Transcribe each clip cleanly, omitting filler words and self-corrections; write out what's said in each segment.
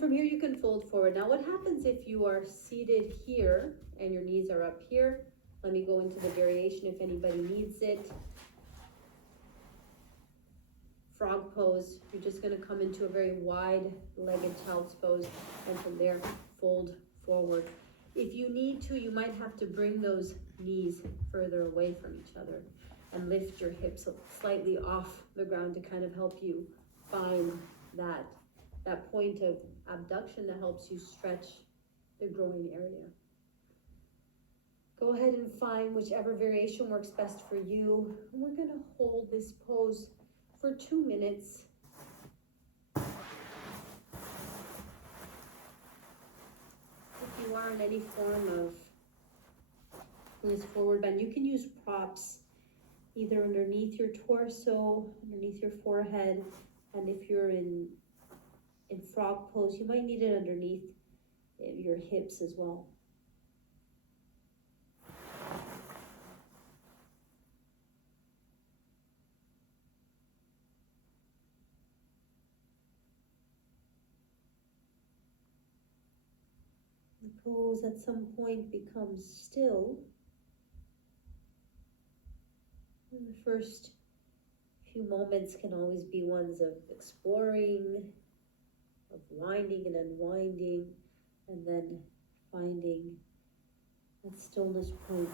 from here you can fold forward. Now what happens if you are seated here and your knees are up here? Let me go into the variation if anybody needs it. Frog pose, you're just going to come into a very wide-legged child's pose, and from there, fold forward. If you need to, you might have to bring those knees further away from each other and lift your hips slightly off the ground to kind of help you find that point of abduction that helps you stretch the groin area. Go ahead and find whichever variation works best for you. And we're going to hold this pose for 2 minutes. If you are in any form of this forward bend, you can use props either underneath your torso, underneath your forehead, and if you're in frog pose, you might need it underneath your hips as well. The pose at some point becomes still. And the first few moments can always be ones of exploring, of winding and unwinding, and then finding that stillness point.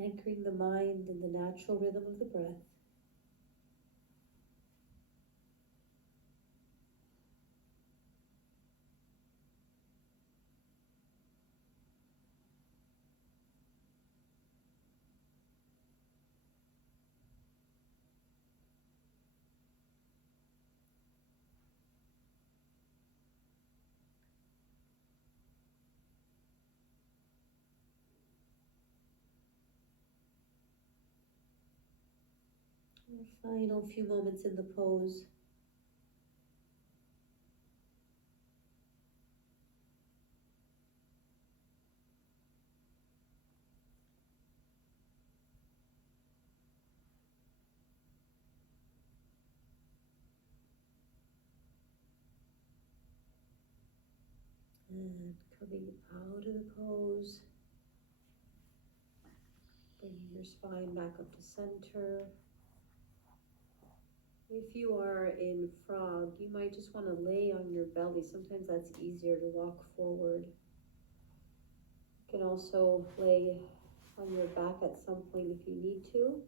Anchoring the mind in the natural rhythm of the breath. Final few moments in the pose. And coming out of the pose, bringing your spine back up to center. If you are in frog, you might just want to lay on your belly. Sometimes that's easier to walk forward. You can also lay on your back at some point if you need to.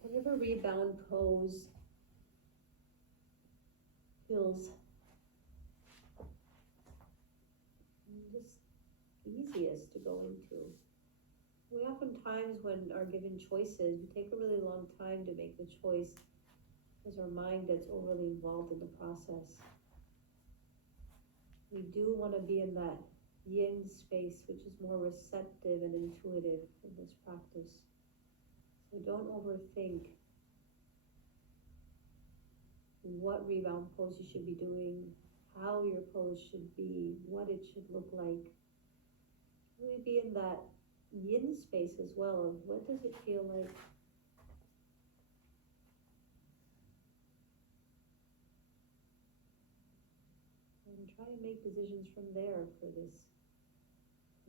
Whatever rebound pose feels just easiest to go into. We oftentimes, when are given choices, we take a really long time to make the choice because our mind gets overly involved in the process. We do want to be in that yin space, which is more receptive and intuitive in this practice. So don't overthink what rebound pose you should be doing, how your pose should be, what it should look like. Really be in that yin space as well of what does it feel like. And try and make decisions from there for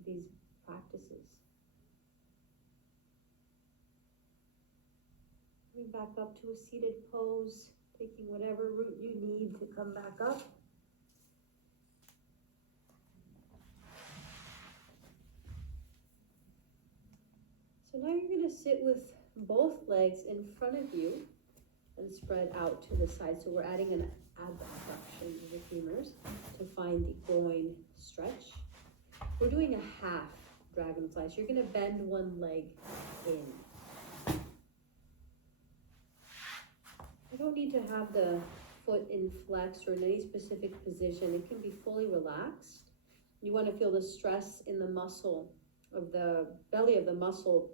these practices. Coming back up to a seated pose, taking whatever route you need to come back up. So now you're going to sit with both legs in front of you and spread out to the side. So we're adding an abduction to the femurs to find the groin stretch. We're doing a half dragonfly. So you're going to bend one leg in. You don't need to have the foot in flex or in any specific position. It can be fully relaxed. You want to feel the stress in the muscle of the belly of the muscle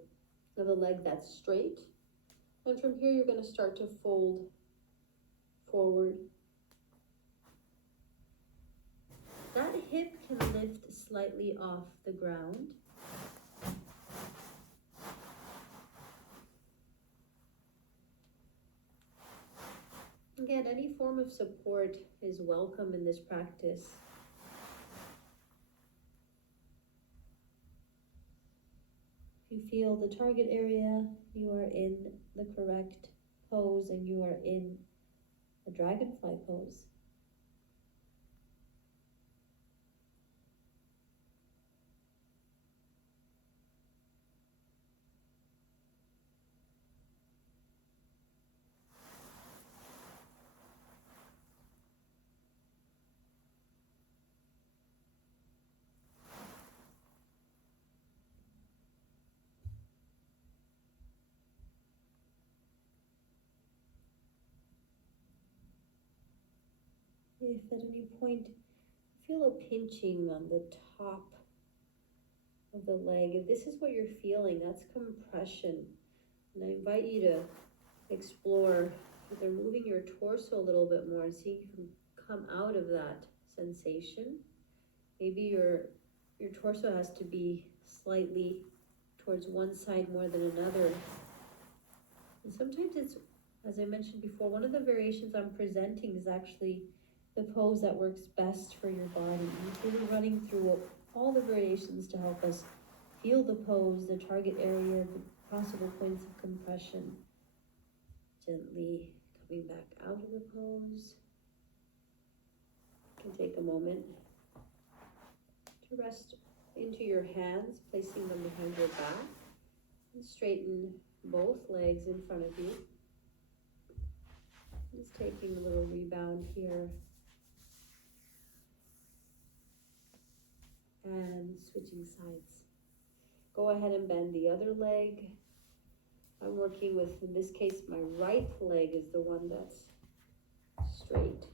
of the leg that's straight. And from here, you're going to start to fold forward. hip can lift slightly off the ground. Again, any form of support is welcome in this practice. If you feel the target area, you are in the correct pose and you are in a dragonfly pose. If at any point you feel a pinching on the top of the leg, if this is what you're feeling, that's compression. And I invite you to explore either moving your torso a little bit more and see if you can come out of that sensation. Maybe your torso has to be slightly towards one side more than another. And sometimes it's, as I mentioned before, one of the variations I'm presenting is actually the pose that works best for your body. We're really running through all the variations to help us feel the pose, the target area, the possible points of compression. Gently coming back out of the pose. You can take a moment to rest into your hands, placing them behind your back, and straighten both legs in front of you. Just taking a little rebound here. And switching sides. Go ahead and bend the other leg. I'm working with, in this case, my right leg is the one that's straight.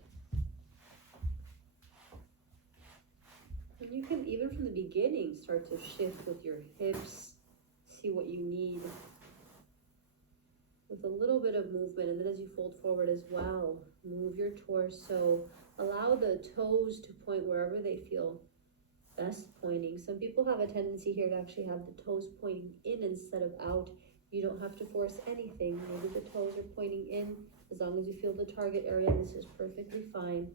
And you can, even from the beginning, start to shift with your hips, see what you need. With a little bit of movement, and then as you fold forward as well, move your torso. Allow the toes to point wherever they feel best pointing. Some people have a tendency here to actually have the toes pointing in instead of out. You don't have to force anything. Maybe the toes are pointing in. As long as you feel the target area, this is perfectly fine.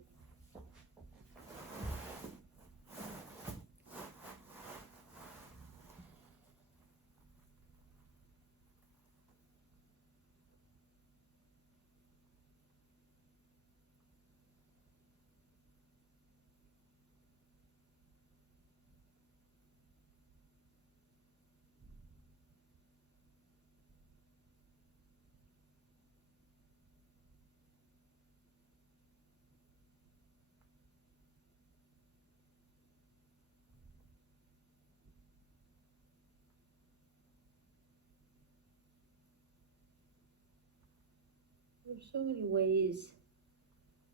There's so many ways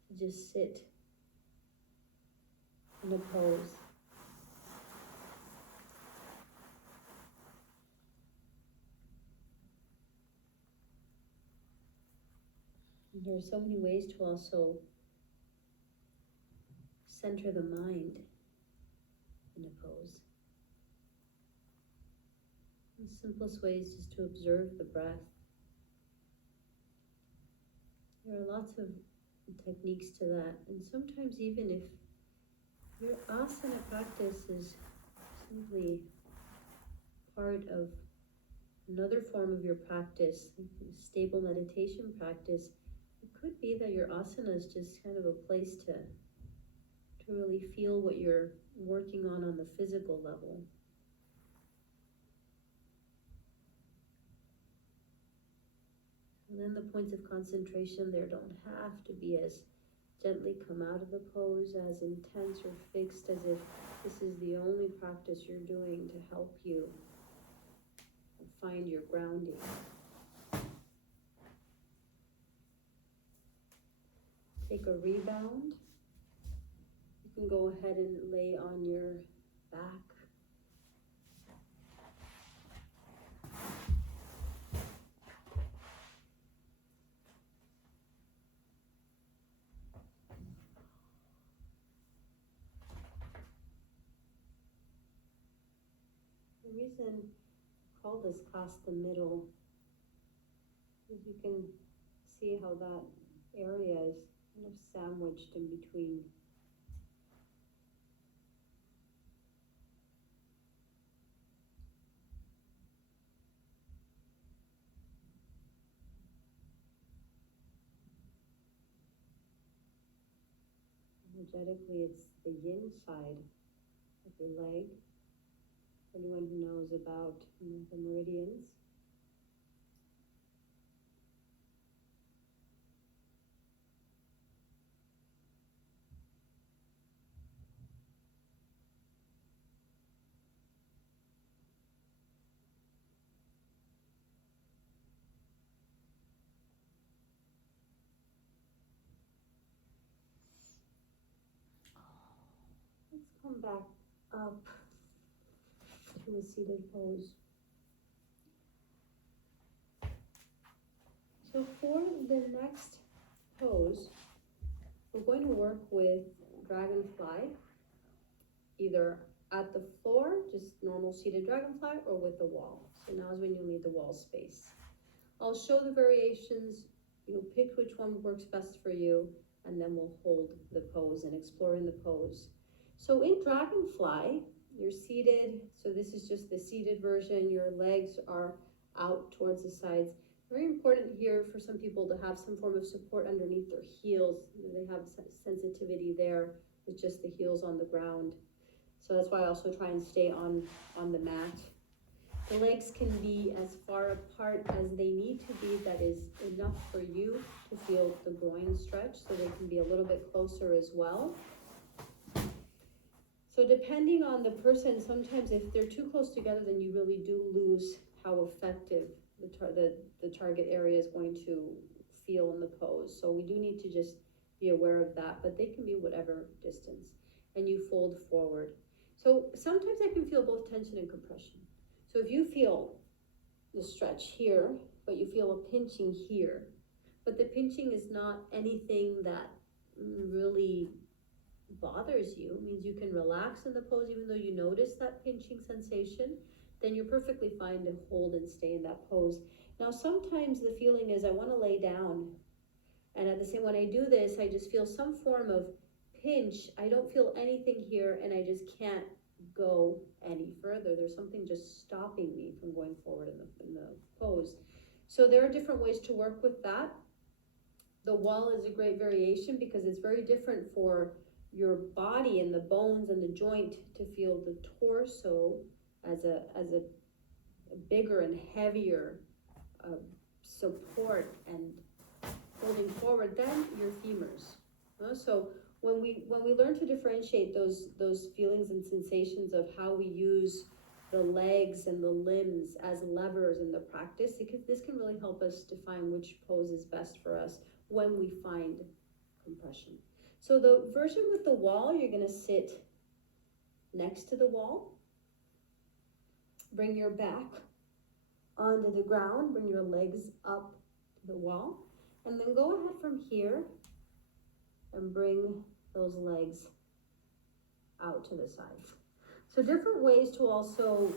to just sit in a pose. And there are so many ways to also center the mind in a pose. The simplest way is just to observe the breath. There are lots of techniques to that, and sometimes even if your asana practice is simply part of another form of your practice, stable meditation practice, it could be that your asana is just kind of a place to really feel what you're working on the physical level. And then the points of concentration there don't have to be as gently come out of the pose, as intense or fixed as if this is the only practice you're doing to help you find your grounding. Take a rebound. You can go ahead and lay on your back. The reason I call this class the middle is you can see how that area is kind of sandwiched in between. Energetically, it's the yin side of your leg. Anyone who knows about the meridians. Let's come back up to a seated pose. So for the next pose, we're going to work with Dragonfly, either at the floor, just normal seated Dragonfly, or with the wall. So now is when you'll need the wall space. I'll show the variations, you'll pick which one works best for you, and then we'll hold the pose and explore in the pose. So in Dragonfly, you're seated, so this is just the seated version. Your legs are out towards the sides. Very important here for some people to have some form of support underneath their heels. They have sensitivity there with just the heels on the ground. So that's why I also try and stay on the mat. The legs can be as far apart as they need to be. That is enough for you to feel the groin stretch, so they can be a little bit closer as well. So depending on the person, sometimes if they're too close together, then you really do lose how effective the target area is going to feel in the pose. So we do need to just be aware of that, but they can be whatever distance. And you fold forward. So sometimes I can feel both tension and compression. So if you feel the stretch here, but you feel a pinching here, but the pinching is not anything that really bothers you, it means you can relax in the pose even though you notice that pinching sensation, then you're perfectly fine to hold and stay in that pose. Now sometimes the feeling is I want to lay down, and at the same when I do this, I just feel some form of pinch. I don't feel anything here, and I just can't go any further. There's something just stopping me from going forward in the pose. So there are different ways to work with that. The wall is a great variation because it's very different for your body and the bones and the joint to feel the torso as a bigger and heavier support and holding forward than your femurs. So when we learn to differentiate those feelings and sensations of how we use the legs and the limbs as levers in the practice, this can really help us define which pose is best for us when we find compression. So the version with the wall, you're going to sit next to the wall. Bring your back onto the ground. Bring your legs up to the wall. And then go ahead from here and bring those legs out to the side. So different ways to also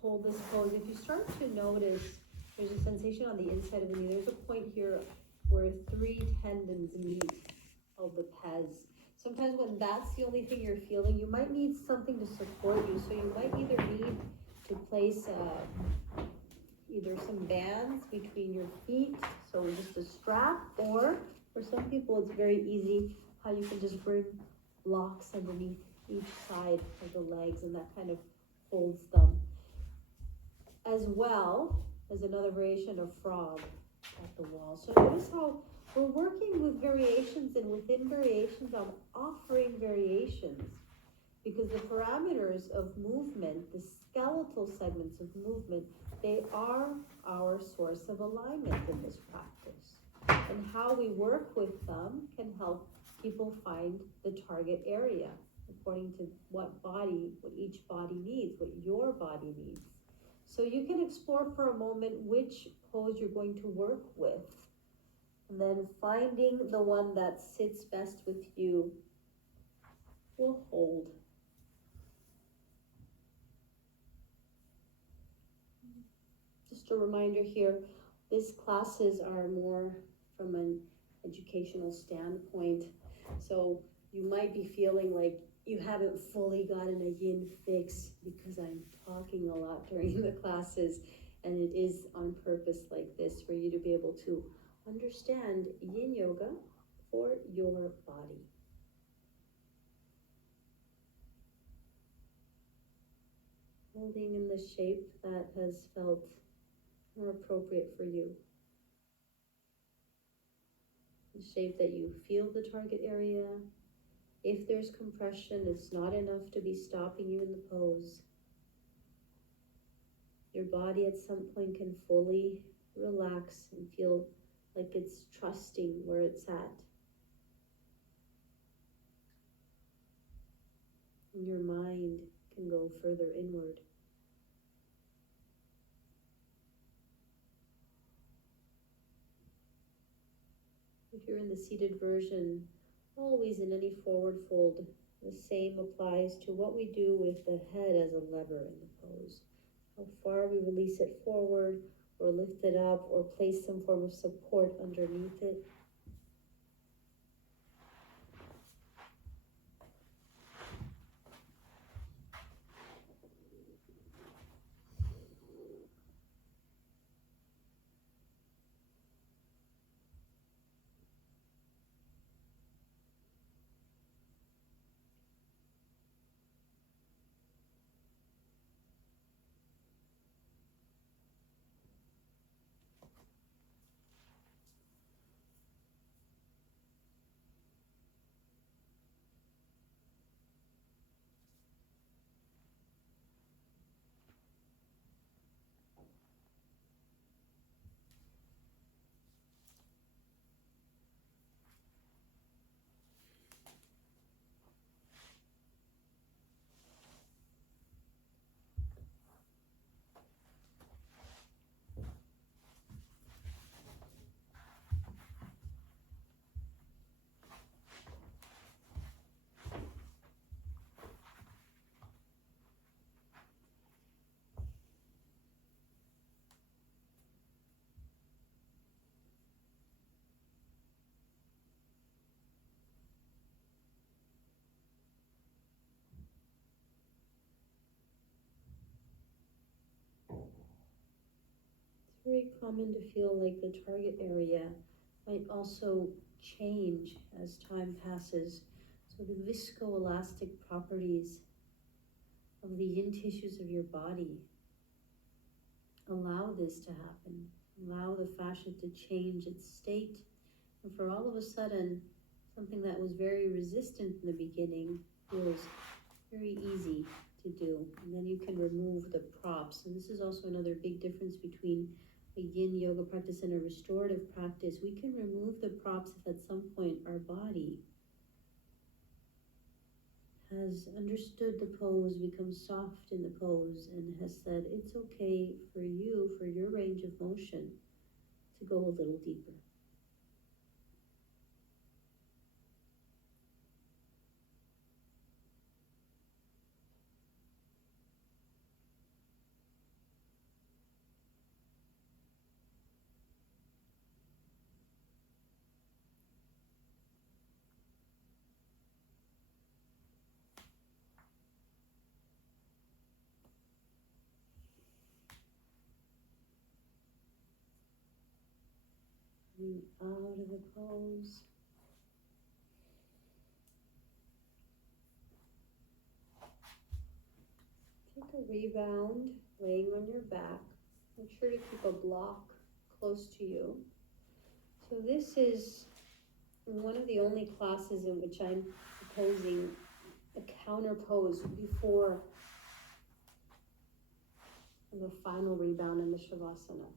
hold this pose. If you start to notice there's a sensation on the inside of the knee, there's a point here where 3 tendons meet, called the pes. Sometimes when that's the only thing you're feeling, you might need something to support you. So you might either need to place either some bands between your feet, so just a strap, or for some people it's very easy how you can just bring blocks underneath each side of the legs, and that kind of holds them. As well as another variation of frog at the wall. So notice how we're working with variations, and within variations I'm offering variations because the parameters of movement, the skeletal segments of movement, they are our source of alignment in this practice. And how we work with them can help people find the target area according to what each body needs, what your body needs. So you can explore for a moment which pose you're going to work with, and then finding the one that sits best with you will hold. a reminder here, these classes are more from an educational standpoint. So you might be feeling like you haven't fully gotten a yin fix because I'm talking a lot during the classes, and it is on purpose like this for you to be able to understand yin yoga for your body. Holding in the shape that has felt more appropriate for you. The shape that you feel the target area. If there's compression, it's not enough to be stopping you in the pose. Your body at some point can fully relax and feel like it's trusting where it's at. And your mind can go further inward. If you're in the seated version, always in any forward fold, the same applies to what we do with the head as a lever in the pose. How far we release it forward, or lift it up, or place some form of support underneath it. It's very common to feel like the target area might also change as time passes. So the viscoelastic properties of the yin tissues of your body allow this to happen. Allow the fascia to change its state. And for all of a sudden, something that was very resistant in the beginning feels very easy to do. And then you can remove the props. And this is also another big difference between a yin yoga practice and a restorative practice. We can remove the props if at some point our body has understood the pose, become soft in the pose, and has said it's okay for you, for your range of motion, to go a little deeper. Out of the pose. Take a rebound, laying on your back. Make sure to keep a block close to you. So this is one of the only classes in which I'm proposing a counter pose before the final rebound in the Shavasana.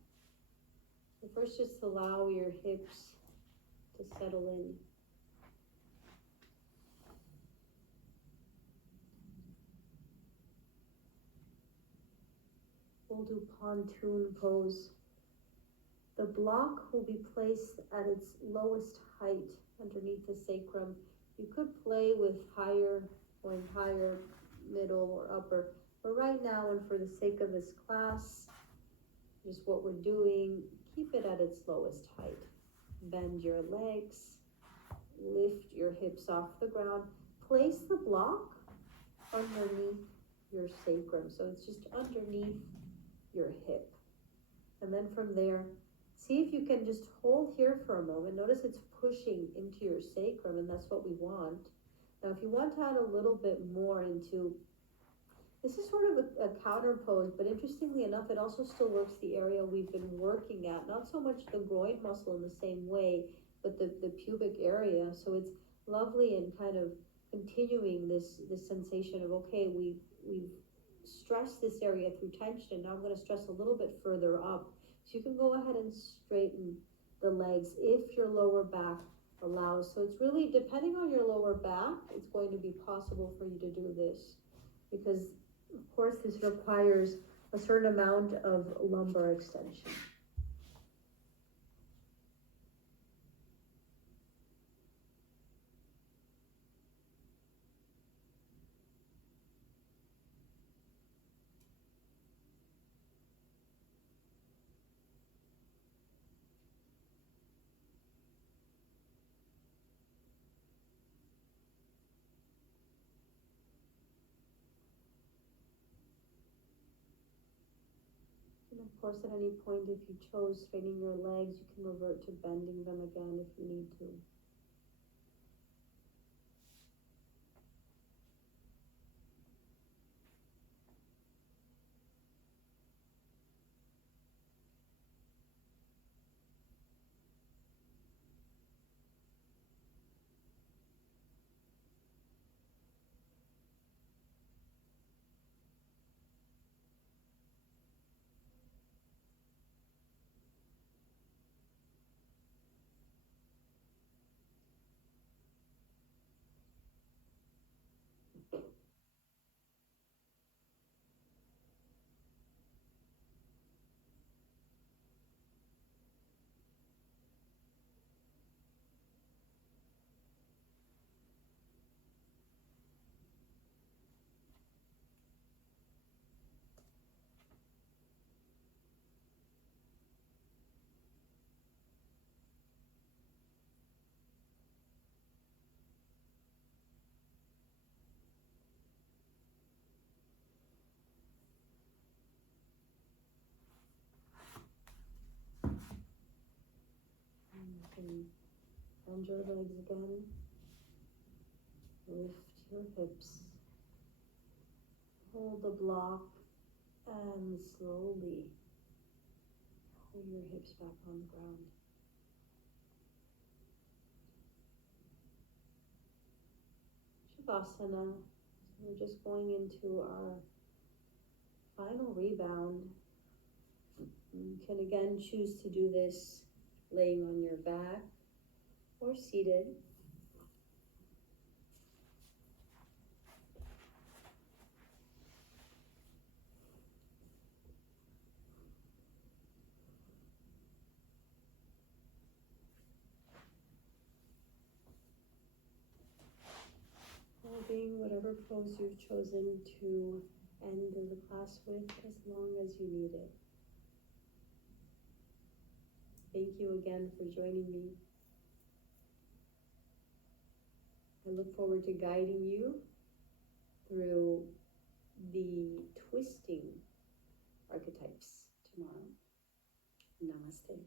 So first, just allow your hips to settle in. We'll do pontoon pose. The block will be placed at its lowest height underneath the sacrum. You could play with going higher, middle, or upper. But right now, and for the sake of this class, just what we're doing, keep it at its lowest height. Bend your legs, lift your hips off the ground, place the block underneath your sacrum, so it's just underneath your hip. And then from there, see if you can just hold here for a moment. Notice it's pushing into your sacrum, and that's what we want. Now, if you want to add a little bit more into, this is sort of a counter pose, but interestingly enough, it also still works the area we've been working at. Not so much the groin muscle in the same way, but the pubic area. So it's lovely and kind of continuing this sensation of, okay, we've stressed this area through tension. Now I'm going to stress a little bit further up. So you can go ahead and straighten the legs if your lower back allows. So it's really depending on your lower back, it's going to be possible for you to do this, because of course this requires a certain amount of lumbar extension. And of course, at any point, if you chose straightening your legs, you can revert to bending them again if you need to. And bend your legs again. Lift your hips. Hold the block and slowly pull your hips back on the ground. Shavasana. So we're just going into our final rebound. You can again choose to do this laying on your back or seated. Holding whatever pose you've chosen to end the class with as long as you need it. Thank you again for joining me. I look forward to guiding you through the twisting archetypes tomorrow. Namaste.